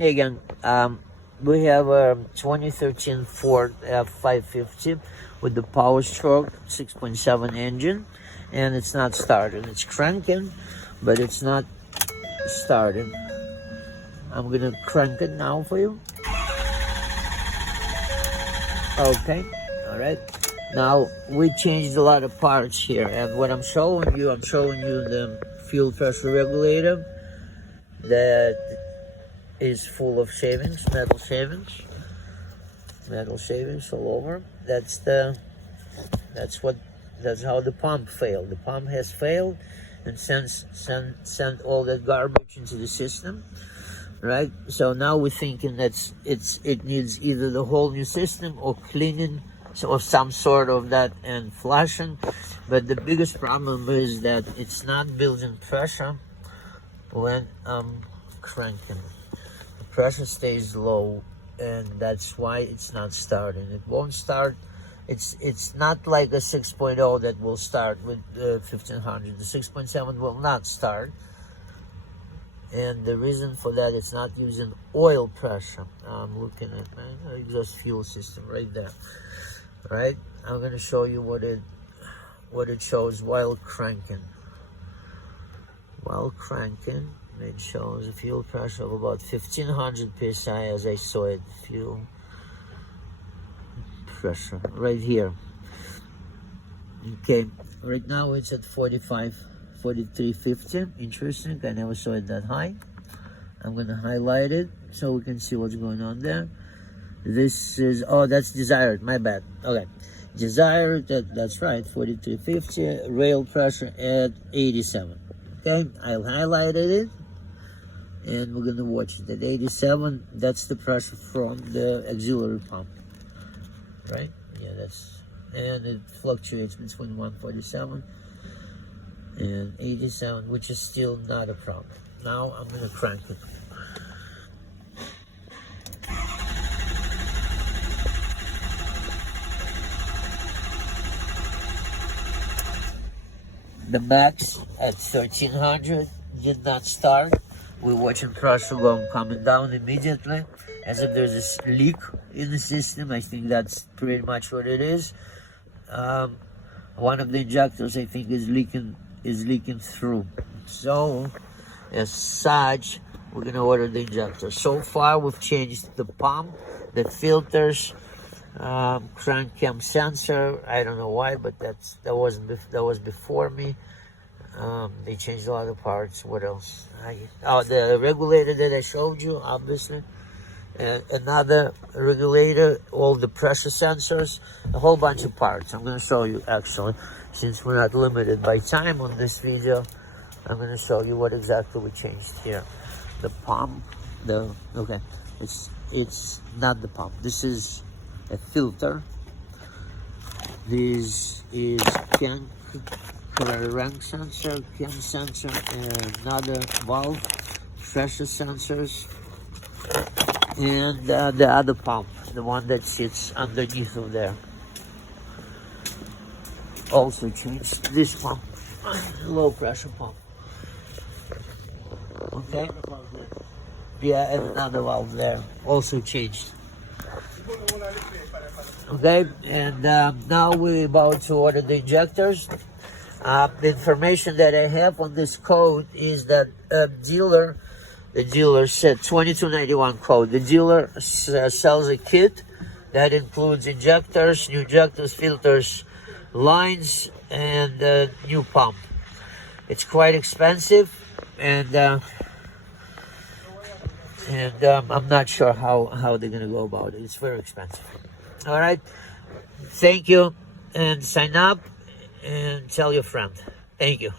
Hey again, we have a 2013 Ford F-550 with the Power Stroke 6.7 engine, and it's not starting. It's cranking, but it's not starting. I'm gonna crank it now for you. Okay, all right. Now we changed a lot of parts here, and what I'm showing you the fuel pressure regulator that is full of shavings, metal shavings all over. That's how the pump failed. The pump has failed and sent all that garbage into the system, right? So now we're thinking that it needs either the whole new system or cleaning, so of some sort of that, and flushing. But the biggest problem is that it's not building pressure when I'm cranking. The pressure stays low, and that's why it's not starting. It won't start. It's not like a 6.0 that will start with 1500. The 6.7 will not start, and the reason for that, it's not using oil pressure. I'm looking at my exhaust fuel system right there. Right, I'm gonna show you what it shows while cranking. While cranking, it shows a fuel pressure of about 1500 psi, as I saw it. Fuel pressure right here. Okay, right now it's at 4350. Interesting, I never saw it that high. I'm gonna highlight it so we can see what's going on there. This is, oh, that's desired, my bad. Okay, desired, that's right, 4350. Rail pressure at 87. Okay, I'll highlighted it, and we're gonna watch it at 87. That's the pressure from the auxiliary pump, right? Yeah, and it fluctuates between 147 and 87, which is still not a problem. Now I'm gonna crank it. The max at 1300 did not start. We're watching pressure coming down immediately, as if there's a leak in the system. I think that's pretty much what it is. One of the injectors, I think, is leaking through. So, as such, we're gonna order the injector. So far, we've changed the pump, the filters, crank cam sensor. I don't know why, but that was before me. They changed a lot of parts. What else? The regulator that I showed you, obviously, and another regulator, all the pressure sensors, a whole bunch of parts. I'm going to show you, actually, since we're not limited by time on this video. I'm going to show you what exactly we changed here. The pump, okay, it's not the pump. This is a filter. This is rank sensor, cam sensor, and another valve, pressure sensors, and the other pump, the one that sits underneath of there. Also changed this pump, low pressure pump. Okay. Yeah, and another valve there, also changed. Okay, and now we're about to order the injectors. The information that I have on this code is that the dealer said 2291 code. The dealer sells a kit that includes injectors, new injectors, filters, lines, and new pump. It's quite expensive, and I'm not sure how they're gonna go about it. It's very expensive. All right, thank you, and sign up and tell your friend. Thank you.